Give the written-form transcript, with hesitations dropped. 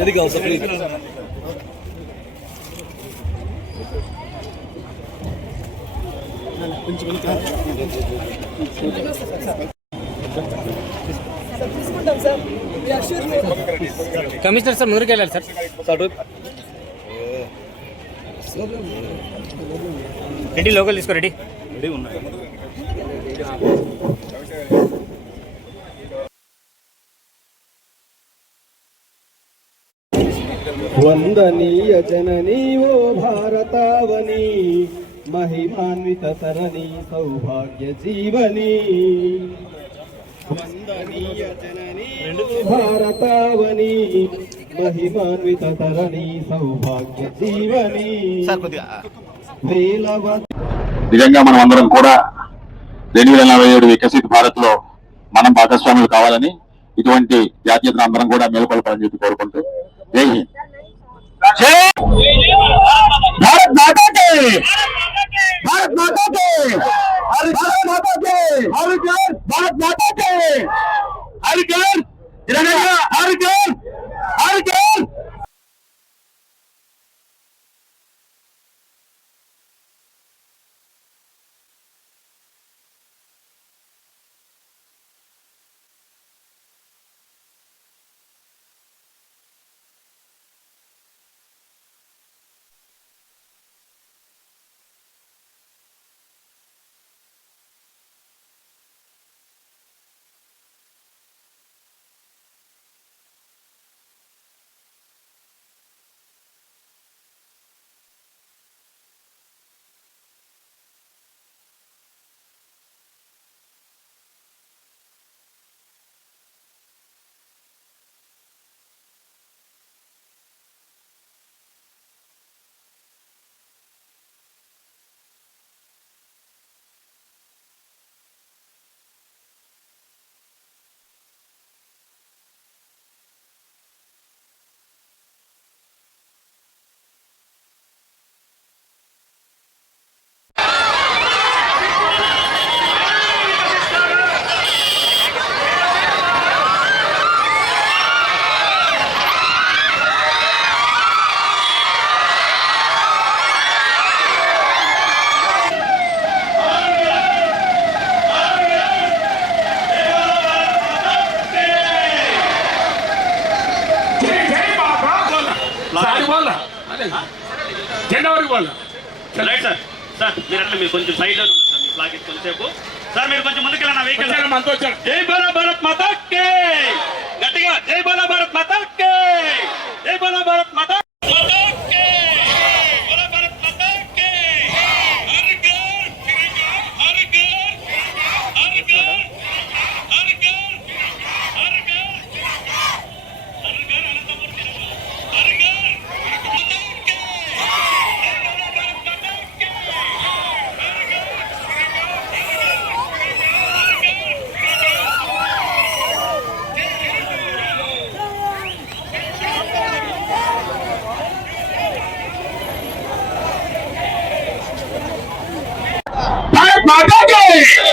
Ready కావాలి sir please. Commissioner sir ముందుకు వెళ్ళాలి సార్. రెడీ లోకల్ తీసుకో. రెడీ రెడీ ఉన్నాయి. వందనీయ జననీ ఓ భారతావని, మహిమాన్విత తరణి సౌభాగ్య జీవని. వందనీయ జననీ భారతావని, మహిమాన్విత తరణి సౌభాగ్య జీవని. నిజంగా మనం అందరం కూడా 2047 వికసిత్ భారత్ లో మనం భాగస్వాములు కావాలని, ఇటువంటి జాతీయతను అందరం కూడా మేలుకొల్పాలని చెప్పి కోరుకుంటూ జై హింద్. భారత్ మాతా కి, భారత్ మాతా కి, భారత్ మాతా కి, భారత్ మాతా కి, Har Ghar Tiranga, Har Ghar, Har Ghar. Right sir. Sir మీరు అట్లా మీరు కొంచెం సైడ్లో ఉన్నారు సార్. మీ ఫ్లాగ్ కొంచెంసేపు సార్ మీరు కొంచెం ముందుకెళ్ళిన వెహికల్. జై బోలో భారత్ మాతా కి, గట్టిగా జై బోలో భారత్ మాతా కి, జై బోలో భారత్ మాతా కి, బోలో భారత్ మాతా కి. హర్ ఘర్ తిరంగా, హర్ ఘర్, హర్ ఘర్, హర్ ఘర్, హర్ ఘర్, హర్ ఘర్ అనంతపూర్ తిరంగా, హర్ ఘర్ మాతా కి. भारत माता की